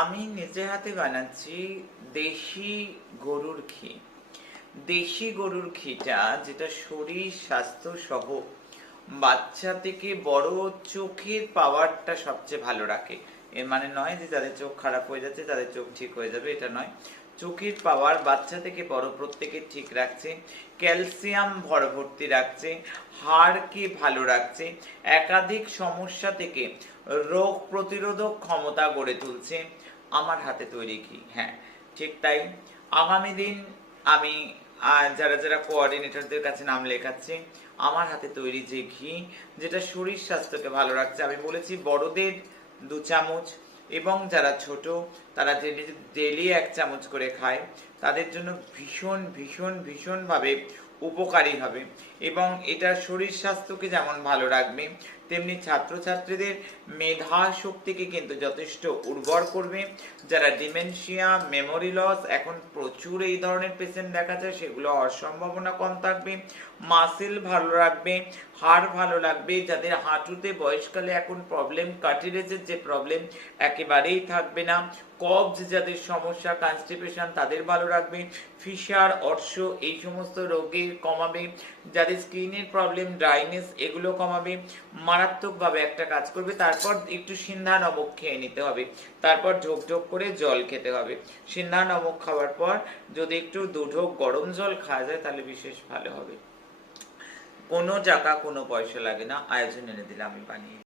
আমি নিজে হাতে বানাচ্ছি দেশি গরুর ঘি। দেশি গরুর ঘিটা যেটা শরীর স্বাস্থ্য সহ বাচ্চা থেকে বড় চোখের পাওয়ারটা সবচেয়ে ভালো রাখে। এর মানে নয় যে যাদের চোখ খারাপ হয়ে যাচ্ছে তাদের চোখ ঠিক হয়ে যাবে, এটা নয়। চোখের পাওয়ার বাচ্চা থেকে বড় প্রত্যেকের ঠিক রাখছে, ক্যালসিয়াম ভরভর্তি রাখছে, হাড়কে ভালো রাখছে, একাধিক সমস্যা থেকে রোগ প্রতিরোধক ক্ষমতা গড়ে তুলছে আমার হাতে তৈরি ঘি। হ্যাঁ, ঠিক তাই। আগামী দিন আমি যারা যারা কোঅর্ডিনেটরদের কাছে নাম লেখাচ্ছি, আমার হাতে তৈরি যে ঘি যেটা শরীর স্বাস্থ্যকে ভালো রাখছে, আমি বলেছি বড়দের 2 চামচ এবং যারা ছোট তারা ডেলি 1 চামচ করে খায় তাদের জন্য ভীষণ ভীষণ ভীষণভাবে উপকারী হবে। এবং এটা শরীর স্বাস্থ্যকে যেমন ভালো রাখবে তেমনি ছাত্রছাত্রীদের মেধা শক্তিকে কিন্তু যথেষ্ট উর্বর করবে। যারা ডিমেনশিয়া, মেমোরি লস, এখন প্রচুর এই ধরনের পেশেন্ট দেখা যায়, সেগুলো হওয়ার সম্ভাবনা কম থাকবে। মাসেল ভালো রাখবে, হাড় ভালো লাগবে। যাদের হাঁটুতে বয়সকালে এখন প্রবলেম, কার্টিলেজের যে প্রবলেম একেবারেই থাকবে না। কবজ যাদের সমস্যা, কনস্টিপেশন, তাদের ভালো রাখবে। ফিশার, অর্শ এই সমস্ত রোগে কমাবে। যাদের স্কিনের প্রবলেম, ড্রাইনেস, এগুলো কমাবে। মারাত্মকভাবে একটা কাজ করবে। তারপর একটু সিন্ধা নমক খেয়ে নিতে হবে, তারপর ঢোক ঢোক করে জল খেতে হবে। সিন্ধা নমক খাওয়ার পর যদি একটু 2 ঢোক গরম জল খাওয়া যায় তাহলে বিশেষ ভালো হবে। কোনো টাকা কোনো পয়সা লাগে না, আয়োজন এনে দিলে আমি বানিয়ে